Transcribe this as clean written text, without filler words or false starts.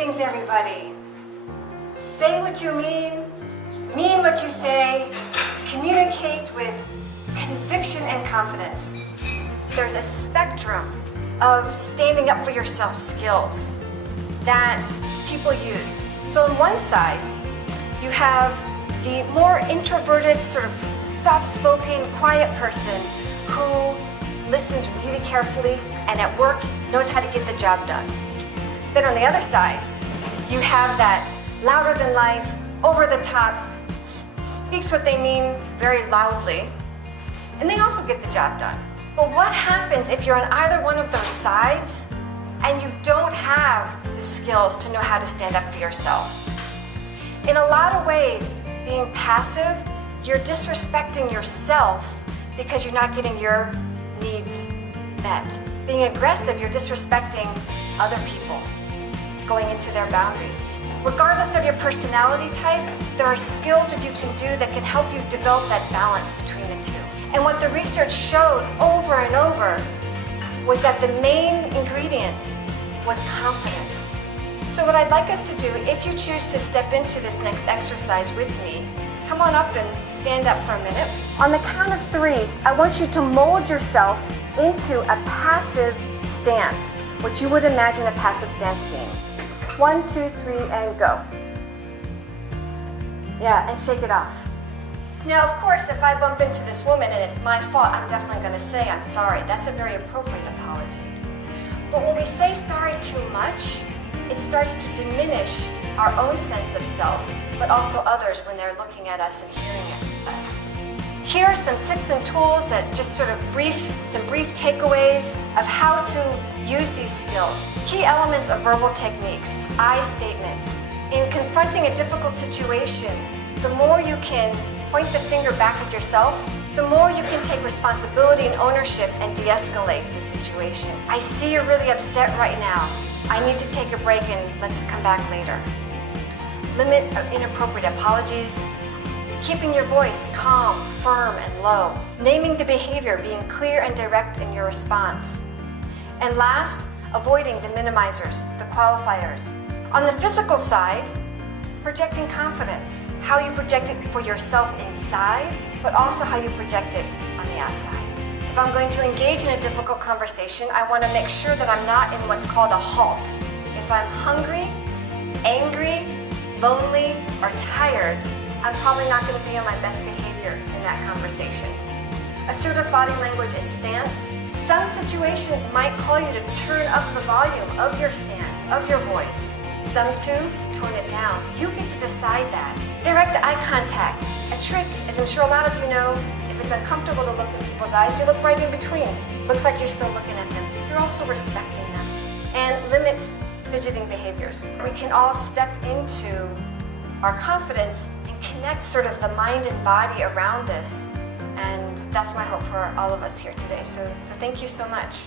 Greetings, everybody. Say what you mean what you say, communicate with conviction and confidence. There's a spectrum of standing up for yourself skills that people use. So on one side, you have the more introverted, sort of soft-spoken, quiet person who listens really carefully and at work knows how to get the job done. Then on the other side, you have that louder than life, over the top, speaks what they mean very loudly, and they also get the job done. But what happens if you're on either one of those sides and you don't have the skills to know how to stand up for yourself? In a lot of ways, being passive, you're disrespecting yourself because you're not getting your needs met. Being aggressive, you're disrespecting other people, going into their boundaries. Regardless of your personality type, there are skills that you can do that can help you develop that balance between the two. And what the research showed over and over was that the main ingredient was confidence. So what I'd like us to do, if you choose to step into this next exercise with me, come on up and stand up for a minute. On the count of 3, I want you to mold yourself into a passive stance, what you would imagine a passive stance being. 1, 2, 3, and go. Yeah, and shake it off. Now, of course, if I bump into this woman and it's my fault, I'm definitely going to say I'm sorry. That's a very appropriate apology. But when we say sorry too much, it starts to diminish our own sense of self, but also others when they're looking at us and hearing us. Here are some tips and tools that just sort of some brief takeaways of how to use these skills. Key elements of verbal techniques, I statements. In confronting a difficult situation, the more you can point the finger back at yourself, the more you can take responsibility and ownership and de-escalate the situation. I see you're really upset right now. I need to take a break and let's come back later. Limit inappropriate apologies. Keeping your voice calm, firm, and low. Naming the behavior, being clear and direct in your response. And last, avoiding the minimizers, the qualifiers. On the physical side, projecting confidence. How you project it for yourself inside, but also how you project it on the outside. If I'm going to engage in a difficult conversation, I want to make sure that I'm not in what's called a halt. If I'm hungry, angry, lonely, or tired, I'm probably not going to be on my best behavior in that conversation. Assertive body language and stance. Some situations might call you to turn up the volume of your stance, of your voice. Some too, tone it down. You get to decide that. Direct eye contact. A trick, as I'm sure a lot of you know, if it's uncomfortable to look in people's eyes, you look right in between. Looks like you're still looking at them. You're also respecting them. And limit fidgeting behaviors. We can all step into our confidence and connect sort of the mind and body around this. And that's my hope for all of us here today. So thank you so much.